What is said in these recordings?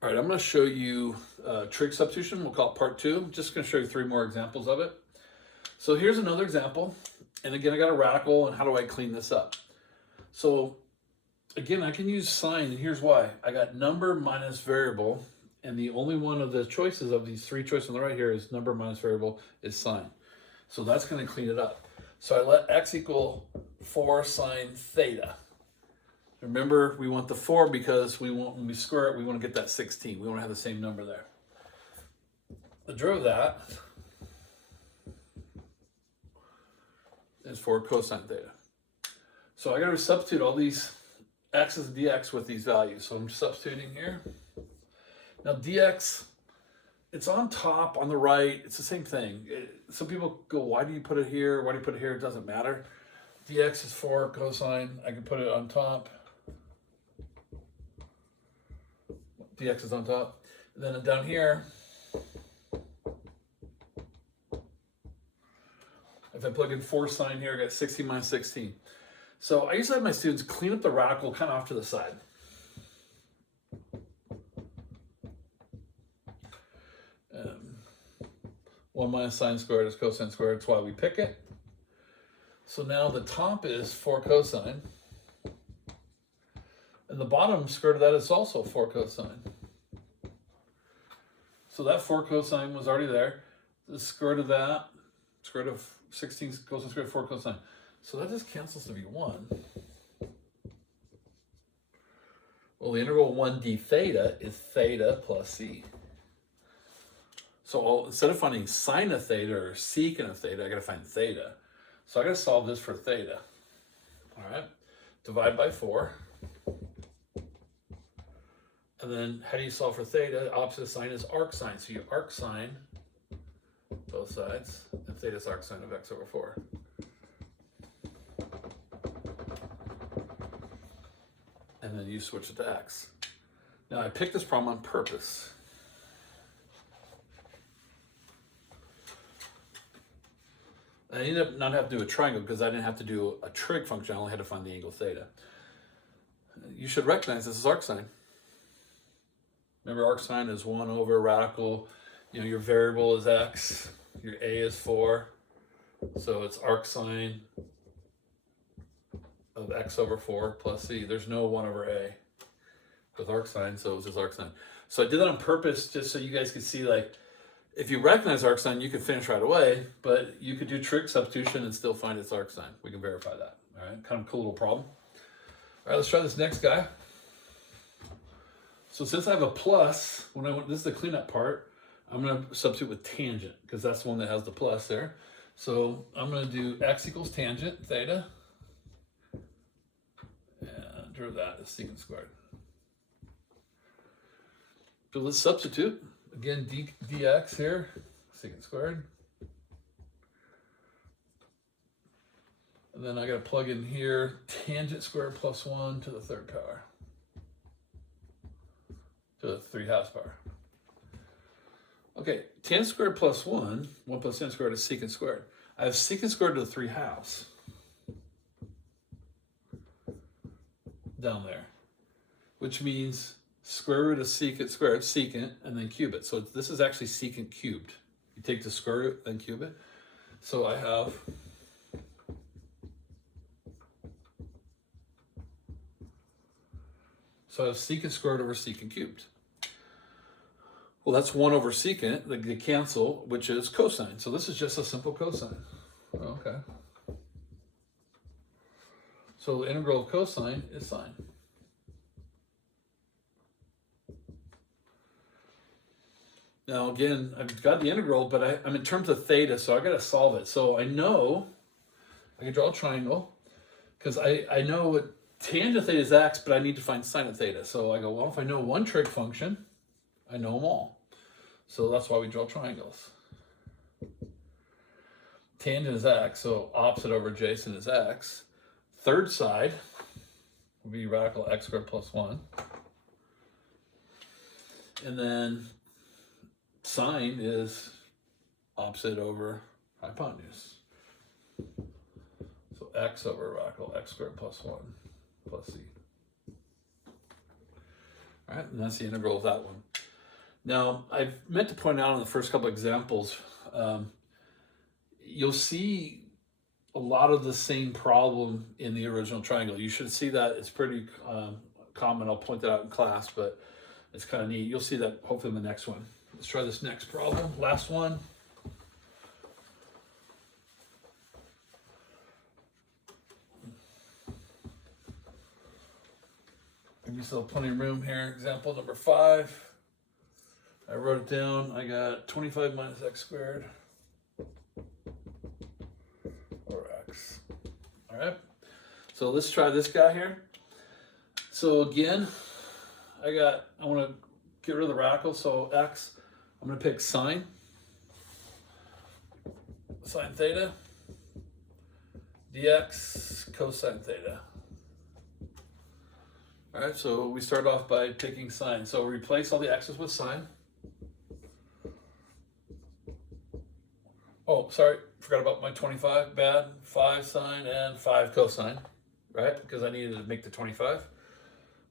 All right, I'm going to show you trig substitution. We'll call it part 2. I'm just going to show you 3 more examples of it. So here's another example. And again, I got a radical, and how do I clean this up? So again, I can use sign, and here's why. I got number minus variable, and the only one of the choices of these 3 choices on the right here is number minus variable is sign. So that's going to clean it up. So I let x equal 4 sine theta. Remember, we want the 4 because we want, when we square it, we want to get that 16. We want to have the same number there. The derivative of that is 4 cosine theta. So I got to substitute all these x's and dx with these values. So I'm substituting here. Now dx, it's on top, on the right. It's the same thing. Some people go, why do you put it here? Why do you put it here? It doesn't matter. Dx is 4 cosine. I can put it on top. Dx is on top. And then down here, if I plug in 4 sine here, I got 16 minus 16. So I usually have my students clean up the radical kind of off to the side. 1 minus sine squared is cosine squared. That's why we pick it. So now the top is 4 cosine. And the bottom square root of that is also 4 cosine. So that 4 cosine was already there. The square root of that, square root of 16 cosine squared 4 cosine. So that just cancels to be 1. Well, the integral of 1 d theta is theta plus c. So instead of finding sine of theta or secant of theta, I got to find theta. So I got to solve this for theta. All right, divide by 4. And then how do you solve for theta? Opposite of sine is arc sine. So you arc sine both sides, and theta is arc sine of x over 4. And then you switch it to x. Now I picked this problem on purpose. I ended up not having to do a triangle because I didn't have to do a trig function. I only had to find the angle theta. You should recognize this is arc sine. Remember, arc sine is 1 over radical. You know, your variable is x. Your a is 4. So it's arc sine of x over 4 plus c. There's no 1 over a with arc sine, so it was just arc sine. So I did that on purpose just so you guys could see, like, if you recognize arc sine, you can finish right away, but you could do trig substitution and still find its arc sine. We can verify that. All right, kind of cool little problem. All right, let's try this next guy. So since I have a plus, this is the cleanup part, I'm going to substitute with tangent because that's the one that has the plus there. So I'm going to do x equals tangent theta, and derivative of that is secant squared. So let's substitute. Again, dx here, secant squared. And then I got to plug in here tangent squared plus 1 to the 3rd power. To the 3/2 power. Okay, tan squared plus 1 plus tan squared is secant squared. I have secant squared to the 3/2 down there, which means square root of secant squared, secant, and then cube it. So this is actually secant cubed. You take the square root, then cube it. So I have secant squared over secant cubed. Well, that's 1 over secant, they cancel, which is cosine. So this is just a simple cosine. Okay. So the integral of cosine is sine. Now again, I've got the integral, but I'm in terms of theta, so I got to solve it. So I know I can draw a triangle because I know what tangent theta is x, but I need to find sine of theta. So I go, well, if I know one trig function, I know them all. So that's why we draw triangles. Tangent is x, so opposite over adjacent is x. Third side will be radical x squared plus 1. And then sine is opposite over hypotenuse. So x over radical x squared plus 1 plus c. All right, and that's the integral of that one. Now, I've meant to point out in the first couple examples, you'll see a lot of the same problem in the original triangle. You should see that. It's pretty common. I'll point that out in class, but it's kind of neat. You'll see that hopefully in the next one. Let's try this next problem. Last one. Maybe still have plenty of room here. Example number 5. I wrote it down. I got 25 minus x squared or x. All right. So let's try this guy here. So again, I want to get rid of the radical. So x, I'm going to pick sine theta, dx cosine theta. All right, so we start off by picking sine. So replace all the x's with sine. Oh, sorry, forgot about my 25, bad. 5 sine and 5 cosine, right? Because I needed to make the 25.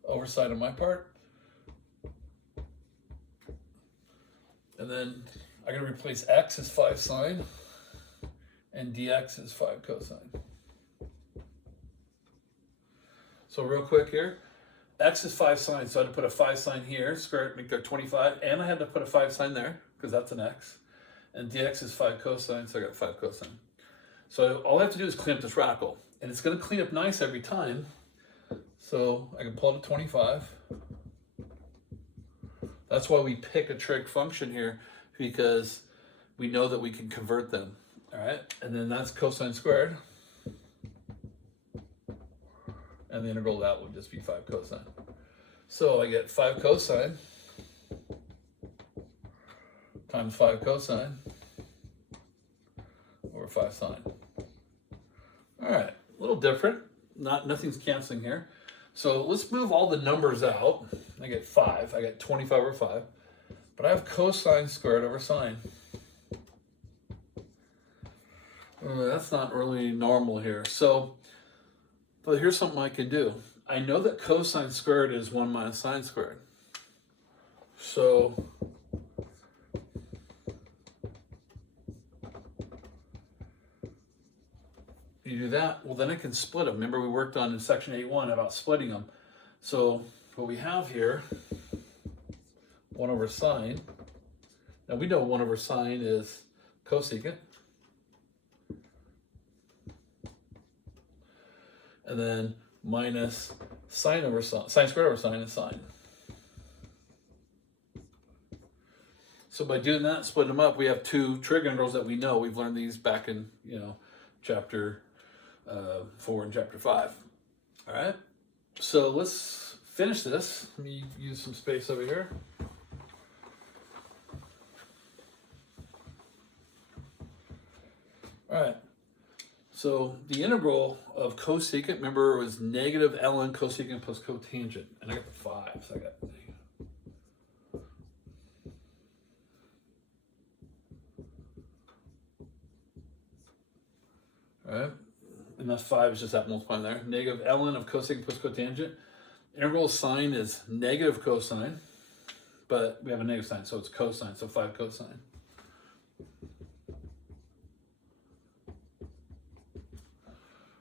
Oversight on my part. And then I'm going to replace x as 5 sine and dx is 5 cosine. So real quick here, x is 5 sine, so I had to put a 5 sine here, square it, make that 25, and I had to put a 5 sine there, because that's an x. And dx is 5 cosine, so I got 5 cosine. So all I have to do is clean up this radical, and it's going to clean up nice every time. So I can pull out a 25. That's why we pick a trig function here, because we know that we can convert them. All right, and then that's cosine squared. And the integral of that would just be 5 cosine. So I get 5 cosine times 5 cosine over 5 sine. All right, a little different. Nothing's canceling here. So let's move all the numbers out. I get 5. I get 25 over 5. But I have cosine squared over sine. That's not really normal here. So, but here's something I can do. I know that cosine squared is 1 minus sine squared. So you do that, well then I can split them. Remember we worked on in section 8.1 about splitting them. So what we have here, 1 over sine. Now we know 1 over sine is cosecant. And then minus sine over sine, sine squared over sine is sine. So by doing that, splitting them up, we have 2 trig integrals that we know. We've learned these back in, chapter 4 and chapter 5. All right, so let's finish this. Let me use some space over here. All right, so the integral of cosecant, remember, it was negative ln cosecant plus cotangent, and I got the 5, so I got negative. All right, and that's 5 is just that multiplying there. Negative ln of cosecant plus cotangent. Integral of sine is negative cosine, but we have a negative sign, so it's cosine, so 5 cosine.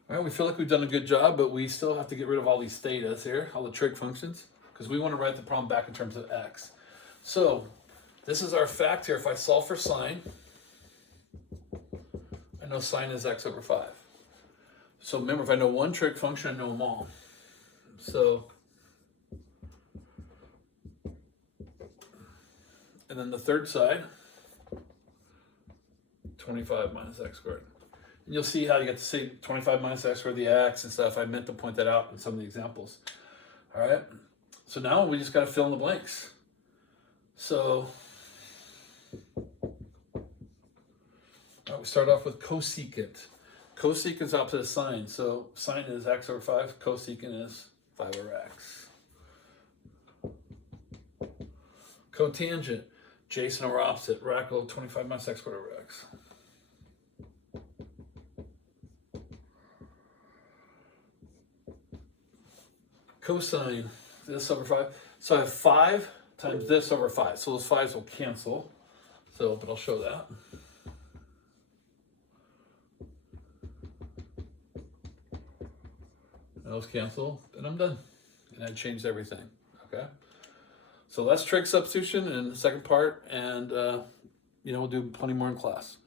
All right, we feel like we've done a good job, but we still have to get rid of all these thetas here, all the trig functions, because we want to write the problem back in terms of x. So this is our fact here. If I solve for sine, I know sine is x over 5. So remember, if I know one trig function, I know them all. So, and then the third side, 25 minus x squared. And you'll see how you get to see 25 minus x squared, the x and stuff. I meant to point that out in some of the examples. All right, so now we just got to fill in the blanks. So we start off with cosecant. Cosecant is opposite of sine. So sine is x over 5. Cosecant is 5 over x. Cotangent, adjacent over opposite. Radical 25 minus x squared over x. Cosine, this over 5. So I have 5 times this over 5. So those 5s will cancel. So, but I'll show that. Those cancel, and I'm done. And I changed everything, okay? So that's trig substitution in the second part, and we'll do plenty more in class.